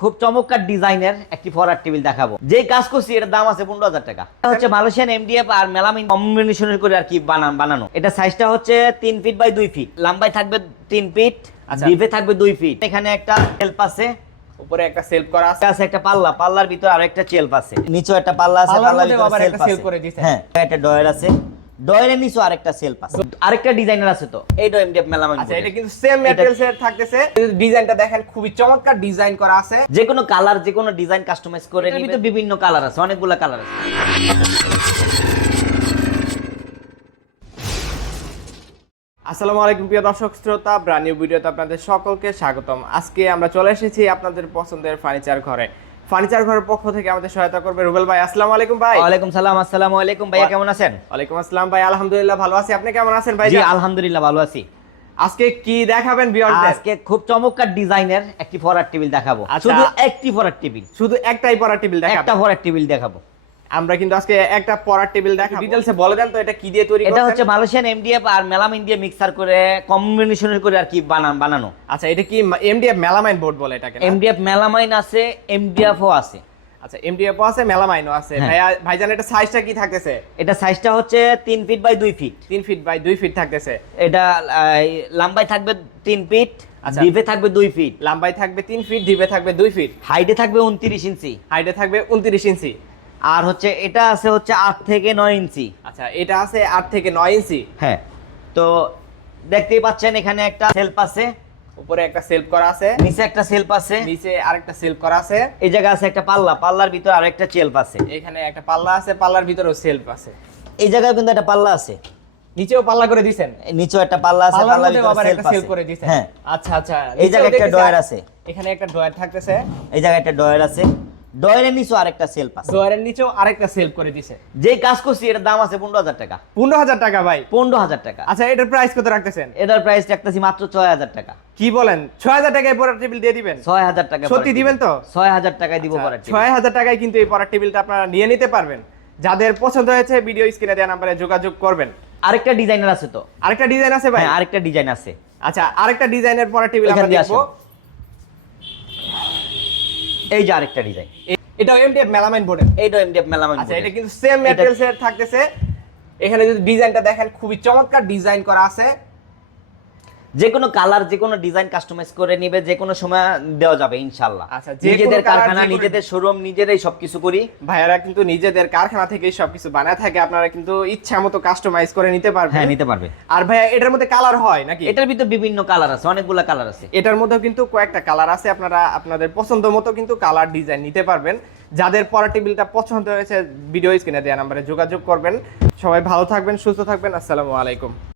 খুব চমৎকার ডিজাইনের একটি ফরওয়ার্ড টেবিল দেখাবো। যে কাজ করছি এটার দাম আছে 15,000 টাকা। এটা হচ্ছে মালয়েশিয়ান এমডিএফ আর মেলামিন কম্বিনেশনের করে আর কি বানানো। এটা সাইজটা হচ্ছে 3 ফিট বাই 2 ফিট, লম্বায় থাকবে 3 ফিট, ডিপে থাকবে 2 ফিট। এখানে একটা শেলফ আছে, উপরে একটা সেলফ করা আছে, একটা পাল্লার ভিতরে আরেকটা শেলফ আছে, নিচেও একটা পাল্লা আছে, পাল্লার ভিতরে আবার শেলফ একটা সেল আছে। করে দিয়েছেন। হ্যাঁ, একটা ডয়ার আছে, ডয়ারের নিচে আরেকটা শেলফ আছে, আরেকটা ডিজাইনার আছে। তো এইটা এমডিএফ মেলামিন। আচ্ছা, এটা কিন্তু সেম ম্যাটেরিয়ালস এর থাকতেছে। ডিজাইনটা দেখেন, খুবই চমৎকার ডিজাইন করা আছে। যে কোনো কালার, যে কোনো ডিজাইন কাস্টমাইজ করে নিবে। তো বিভিন্ন কালার আছে, অনেকগুলো কালার আছে। আসসালামু আলাইকুম প্রিয় দর্শক শ্রোতা, ব্র্যান্ড নিউ ভিডিওতে আপনাদের সকলকে স্বাগতম। আজকে আমরা চলে এসেছি আপনাদের পছন্দের ফার্নিচার ঘরে। ফার্নিচার ঘরের পক্ষ থেকে আমাদের সহায়তা করবে রুবেল ভাই। আসসালামু আলাইকুম ভাই। ওয়ালাইকুম সালাম। আসসালামু আলাইকুম ভাইয়া, কেমন আছেন? ওয়ালাইকুম আসসালাম ভাই, আলহামদুলিল্লাহ ভালো আছি। আপনি কেমন আছেন ভাই? জি আলহামদুলিল্লাহ ভালো আছি। আজকে কি দেখাবেন ভিউয়ারদের? আজকে খুব চমৎকার ডিজাইনের একটি ফরওয়ার্ড টেবিল দেখাবো। শুধু একটি ফরওয়ার্ড টেবিল, শুধু একটাই পড়ার টেবিল দেখাবো। একটা ফরওয়ার্ড টেবিল দেখাবো। আমরা কিন্তু আজকে একটা পড়ার টেবিল দেখাবো। ডিটেইলসে বলে দেন তো, এটা কি দিয়ে তৈরি করছেন? এটা হচ্ছে মালয়েশিয়ান এমডিএফ আর মেলামিন দিয়ে মিক্সার করে কম্বিনেশনের করে আর কি বানানো। আচ্ছা, এটা কি এমডিএফ মেলামাইন বোর্ড বলে এটাকে? এমডিএফ মেলামাইন আছে, এমডিএফও আছে। আচ্ছা, এমডিএফও আছে, মেলামাইনও আছে। ভাইজান, এটা সাইজটা কি থাকতেছে? এটা সাইজটা হচ্ছে 3 feet by 2 feet. 3 feet by 2 feet থাকতেছে। এটা লম্বায় থাকবে 3 ফিট, আচ্ছা, ডিপে থাকবে 2 ফিট, লম্বাই থাকবে 3 ফিট, ডিপে থাকবে 2 ফিট, হাইটে থাকবে 29 ইঞ্চি, হাইটে থাকবে 29 ইঞ্চি। আর হচ্ছে এটা আছে হচ্ছে 8 থেকে 9 ইঞ্চি। আচ্ছা, এটা আছে 8 থেকে 9 ইঞ্চি। হ্যাঁ, তো দেখতেই পাচ্ছেন এখানে একটা সেলফ আছে, উপরে একটা সেলফ করা আছে, নিচে একটা সেলফ আছে, নিচে আরেকটা সেলফ করা আছে। এই জায়গায় আছে একটা পাল্লার ভিতরে আরেকটা সেলফ আছে, এখানে একটা পাল্লা আছে, পাল্লার ভিতরেও সেলফ আছে। এই জায়গায় কিন্তু একটা পাল্লা আছে, নিচেও পাল্লা করে দিবেন, নিচেও একটা পাল্লা আছে, পাল্লার পাল্লার মধ্যে ভিতরে আবার সেলফ একটা আছে। সেলফ করে দিয়েছেন। হ্যাঁ, আচ্ছা আচ্ছা, এই জায়গায় একটা ডয়ার আছে, এখানে একটা ডয়ার থাকতেছে, এই জায়গায় একটা ডয়ার আছে, ডয়ারের নিচেও আরেকটা সেলফ আছে, ডয়ারের নিচেও আরেকটা সেলফ করে দিয়েছে। যে কাজ করছি এটার দাম আছে 15,000 টাকা। 15,000 টাকা ভাই? 15,000 টাকা। আচ্ছা, এটার প্রাইস কত রাখতেছেন? এটার প্রাইস রাখতেছি মাত্র 6,000 টাকা। কি বলেন, 6,000 টাকায় পড়ার টেবিল দিয়ে দিবেন? 6,000 টাকা। সত্যি দিবেন তো? 6,000 টাকায় দিব পড়ার টেবিল। 6,000 টাকায় কিন্তু এই পড়ার টেবিলটা আপনারা নিয়ে নিতে পারবেন। যাদের পছন্দ হয়েছে ভিডিও স্ক্রিনে দেওয়া নম্বরে যোগাযোগ করবেন। আরেকটা ডিজাইনার আছে তো? আরেকটা ডিজাইন আছে ভাই? হ্যাঁ, আরেকটা ডিজাইন আছে। আচ্ছা, আরেকটা ডিজাইনের পড়ার টেবিল এখান আমরা দিয়ে দেখবো। এই যে আরেকটা ডিজাইন, এটাও এমডিএফ মেলামাইন বোর্ডের। এইটা এমডিএফ মেলামিন। আচ্ছা, এটা কিন্তু সেম ম্যাটেরিয়ালস এর থাকতেছে। এখানে যদি ডিজাইনটা দেখেন, খুবই চমৎকার ডিজাইন করা আছে। যে কোনো কালার, যে কোনো ডিজাইন কাস্টমাইজ করে নিবে, যে কোনো সময় দেওয়া যাবে ইনশাআল্লাহ। আচ্ছা, যে নিজেদের কোনো কালার, কারখানা, যে কোনো- নিজেদের শোরুম, নিজেরাই সবকিছু করি। ভাইয়ারা কিন্তু নিজেদের কারখানা থেকেই সবকিছু বানায় থাকে। আপনারা কিন্তু ইচ্ছা মতো কাস্টমাইজ করে নিতে পারবেন। হ্যাঁ, নিতে পারবে। আর ভাইয়া, এটার মধ্যে কালার হয় নাকি? এটার ভিতরে বিভিন্ন কালার আছে, অনেকগুলো কালার আছে। এটার মধ্যেও কিন্তু কয়েকটা কালার আছে। আপনারা আপনাদের পছন্দ মতো কিন্তু কালার ডিজাইন নিতে পারবেন। যাদের পড়ার টেবিলটা পছন্দ হয়েছে ভিডিও স্ক্রিনে দেওয়া নম্বরে যোগাযোগ করবেন। সবাই ভালো থাকবেন, সুস্থ থাকবেন। আসসালামু আলাইকুম।